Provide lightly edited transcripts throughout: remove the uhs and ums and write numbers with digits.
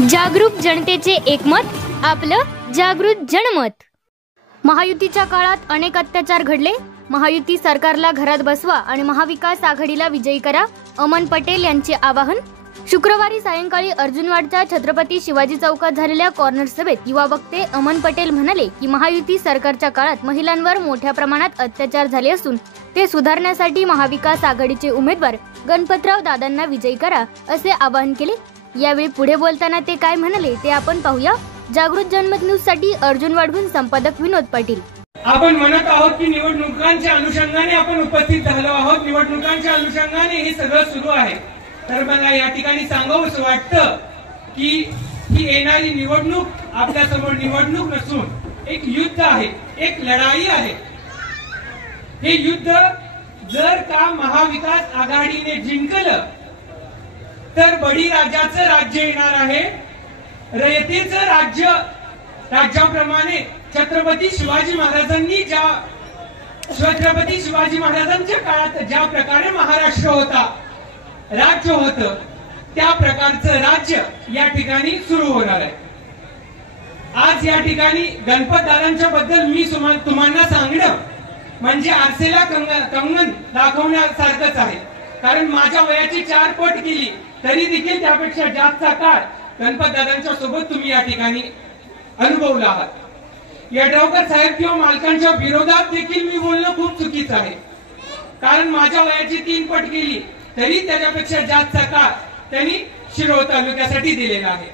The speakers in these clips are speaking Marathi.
जागरूक जनतेचे एकमत, आपलं जागृत जनमत। महायुतीच्या काळात अनेक अत्याचार घडले। महायुती सरकारला घरात बसवा आणि महाविकास आघाडीला विजयी करा, अमन पटेल यांचे आवाहन। शुक्रवारी सायंकाळी अर्जुनवाडच्या छत्रपती शिवाजी चौकात झालेल्या कॉर्नर सभेत युवा वक्ते अमन पटेल म्हणाले की महायुती सरकारच्या काळात महिलांवर मोठ्या प्रमाणात अत्याचार झाले असून ते सुधारण्यासाठी महाविकास आघाडीचे उमेदवार गणपतराव दादांना विजयी करा असे आवाहन केले। यावेळी पुढे बोलताना ते काय म्हणाले ते आपण पाहूया। जागृत जनमत न्यूज साठी अर्जुनवाडहून संपादक विनोद पाटील। आपण म्हणत आहोत की निवडणुकांच्या अनुषंगाने आपण उपस्थित झालो आहोत, निवडणुकांच्या अनुषंगाने हे सगळं सुरू आहे। तर मला या ठिकाणी सांगावंसं वाटतं की ही येणारी निवडणूक आपल्या समोर निवडणूक नसून एक युद्ध आहे, एक लढाई आहे। हे युद्ध जर का महाविकास आघाडीने जिंकलं तर बळीराजाचं राज्य येणार आहे, रयतेचं राज्य। राज्याप्रमाणे छत्रपती शिवाजी महाराजांनी छत्रपती शिवाजी महाराजांच्या काळात ज्या प्रकारे महाराष्ट्र होता, राज्य होतं, त्या प्रकारचं राज्य या ठिकाणी सुरू होणार आहे। आज या ठिकाणी गणपत दादांच्या बद्दल मी तुम्हाला सांगणं म्हणजे आरसेला कंगन दाखवण्यासारखंच आहे। कारण माझ्या वयाची 4 पट केली तरी देखील त्यापेक्षा जास्त काळ गणपत दादांच्या सोबत तुम्ही या ठिकाणी अनुभवला आहात। यड्रावकर साहेब किंवा मालकांच्या विरोधात देखील मी बोलणं खूप चुकीचं आहे, कारण माझ्या वयाची 3 पट केली तरी त्याच्यापेक्षा जास्त काळ त्यांनी शिरोळ तालुक्यासाठी दिलेला आहे।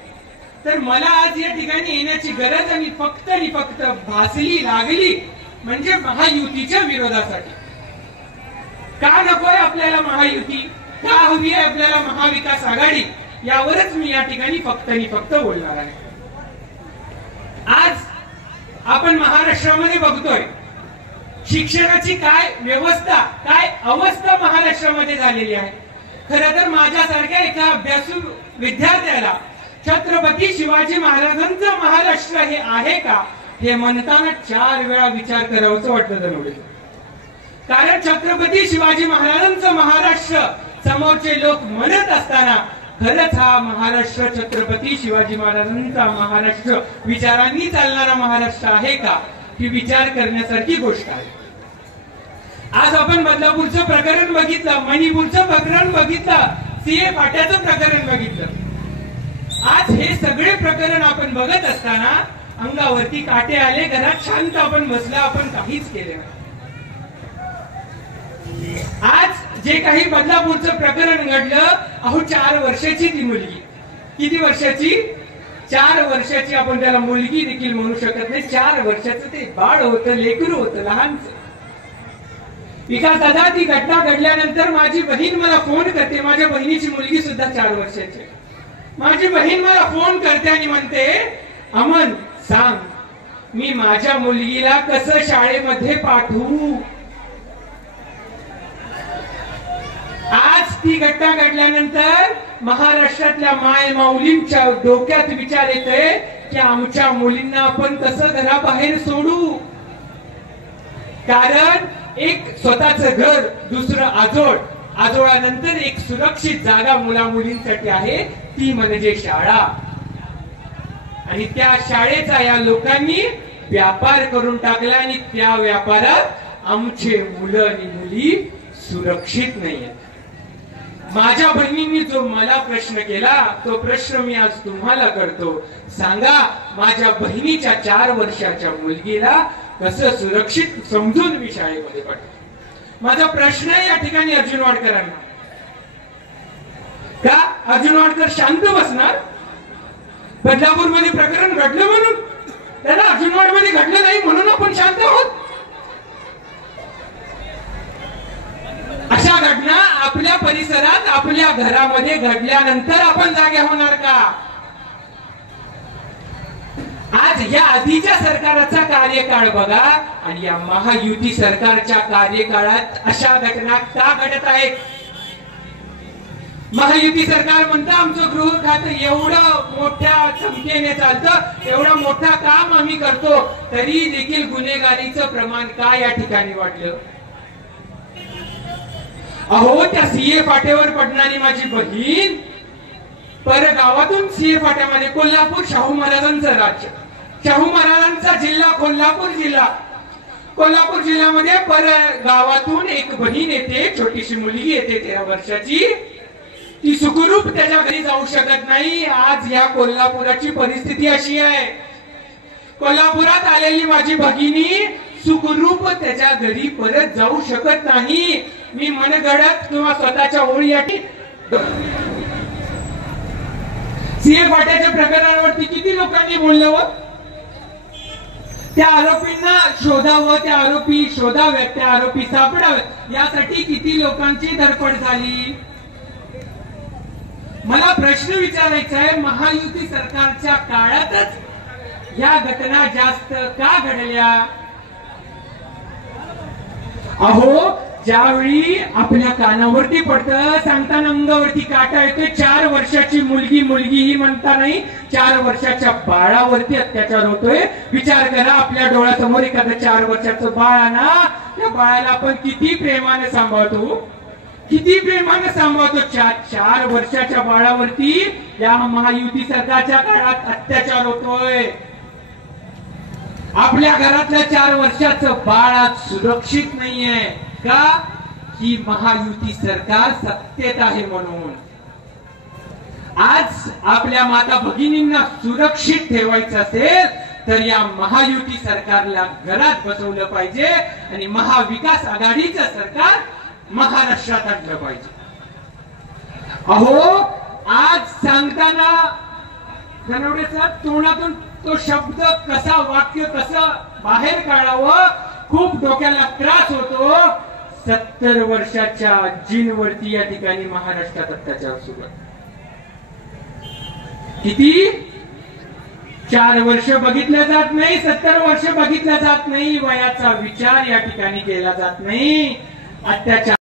तर मला आज या ठिकाणी येण्याची गरज आणि फक्त भासली लागली म्हणजे महायुतीच्या विरोधासाठी। का नकोय आपल्याला महायुती, का हवी आहे आपल्याला महाविकास आघाडी, यावरच मी या ठिकाणी फक्त बोलणार आहे। आज आपण महाराष्ट्रामध्ये बघतोय शिक्षणाची काय व्यवस्था, काय अवस्था महाराष्ट्रामध्ये झालेली आहे। खरं तर माझ्यासारख्या एका अभ्यासू विद्यार्थ्याला छत्रपती शिवाजी महाराजांचं महाराष्ट्र हे आहे का हे म्हणताना 4 वेळा विचार करावाचं वाटतं जणू। कारण छत्रपती शिवाजी महाराजांचं महाराष्ट्र समोरचे लोक म्हणत असताना खरंच हा महाराष्ट्र छत्रपती शिवाजी महाराजांचा महाराष्ट्र, विचारांनी चालणारा महाराष्ट्र आहे का, ही विचार करण्यासारखी गोष्ट आहे। आज आपण बदलापूरचं प्रकरण बघितलं, मणिपूरचं प्रकरण बघितलं, सीए फाट्याचं प्रकरण बघितलं। आज हे सगळे प्रकरण आपण बघत असताना अंगावरती काटे आले, घरात शांत आपण बसला, आपण काहीच केले नाही। आज जे काही बदलापूरचं प्रकरण घडलं, अहो 4 वर्षाची ती मुलगी, किती वर्षाची? 4 वर्षाची, आपण त्याला मुलगी देखील म्हणू शकत नाही, 4 वर्षाचं ते बाळ होतं, लेकरू होतं, लहानच। विकास दादा, ती घटना घडल्यानंतर माझी बहीण मला फोन करते, माझ्या बहिणीची मुलगी सुद्धा 4 वर्षाची। माझी बहीण मला फोन करते आणि म्हणते, अमन सांग मी माझ्या मुलगीला कसं शाळेमध्ये पाठवू। आज ती घटना घडल्यानंतर महाराष्ट्रातल्या माय माऊलींच्या डोक्यात विचार येतोय की आमच्या मुलींना आपण कसं घराबाहेर सोडू। कारण एक स्वतःचं घर, दुसरं आजोळ, आजोळानंतर एक सुरक्षित जागा मुला मुलींसाठी आहे, ती म्हणजे शाळा। आणि त्या शाळेचा या लोकांनी व्यापार करून टाकला आणि त्या व्यापारात आमचे मुलं आणि मुली सुरक्षित नाहीयेत। माझ्या बहिणींनी जो मला प्रश्न केला तो प्रश्न मी आज तुम्हाला करतो, सांगा माझ्या बहिणीच्या 4 वर्षाच्या मुलगीला कसं सुरक्षित समजून मी शाळेमध्ये पाठवतो। माझा प्रश्न आहे या ठिकाणी अर्जुनवाडकरांना, का अर्जुनवाडकर शांत बसणार? बदलापूर मध्ये प्रकरण घडलं म्हणून, त्याला अर्जुनवाड मध्ये घडलं नाही म्हणून आपण शांत आहोत? अशा घटना आपल्या परिसरात, आपल्या घरामध्ये घडल्यानंतर आपण जागे होणार का? आज या आधीच्या सरकारचा कार्यकाळ बघा आणि या महायुती सरकारच्या कार्यकाळात अशा घटना का घडत आहेत? महायुती सरकार म्हणतं आमचं गृह खातं एवढं मोठ्या संख्येने चालतं, एवढं मोठं काम आम्ही करतो, तरी देखील गुन्हेगारीचं प्रमाण का या ठिकाणी वाढलं? अहो त्या सीए फाटेवर पडणारी माझी बहीण पर गावातून सीए फाट्यामध्ये कोल्हापूर शाहू महाराजांचं राज्य, शाहू महाराजांचा जिल्हा कोल्हापूर जिल्हा, कोल्हापूर जिल्ह्यामध्ये पर गावातून एक बहीण येते, छोटीशी मुलगी येते 13 वर्षाची, ती सुखरूप त्याच्या घरी जाऊ शकत नाही. आज या कोल्हापुराची परिस्थिती अशी आहे. कोल्हापुरात आलेली माझी भगिनी सुखरूप त्याच्या घरी परत जाऊ शकत नाही. मी मनगडत किंवा स्वतःच्या ओळी सीए फाट्याच्या प्रकरणावरती किती लोकांनी बोललं व त्या आरोपींना शोधावं, त्या आरोपी शोधावेत, त्या आरोपी सापडावेत, यासाठी किती लोकांची धडपड झाली. मला प्रश्न विचारायचा आहे, महायुती सरकारच्या काळातच या घटना जास्त का घडल्या. अहो, ज्यावेळी आपल्या कानावरती पडतं सांगताना अंगावरती काटा येतोय. 4 वर्षाची मुलगी, मुलगी ही म्हणता नाही, 4 वर्षाच्या बाळावरती अत्याचार होतोय. विचार करा, आपल्या डोळ्यासमोर एखादं 4 वर्षाचं बाळ ना, त्या बाळाला आपण किती प्रेमाने सांभाळतो, किती प्रेमाने सांभाळतो. 4 वर्षाच्या बाळावरती या महायुती सरकारच्या काळात अत्याचार होतोय. आपल्या घरातल्या 4 वर्षाचं बाळ आज सुरक्षित नाहीये का? ही महायुती सरकार सत्तेत आहे म्हणून. आज आपल्या माता भगिनींना सुरक्षित ठेवायचं असेल तर या महायुती सरकारला घरात बसवलं पाहिजे आणि महाविकास आघाडीचं सरकार महाराष्ट्रात आणलं पाहिजे. अहो, आज सांगताना धनवडेचा तोंडातून तो शब्द कसा, वाक्य कसं बाहेर काढावं खूप डोक्याला त्रास होतो. 70 वर्षाच्या जीनवरती या ठिकाणी महाराष्ट्रात अत्याचार सुरू आहे. किती? 4 वर्ष बघितलं जात नाही, 70 वर्ष बघितलं जात नाही. वयाचा विचार या ठिकाणी केला जात नाही. अत्याचार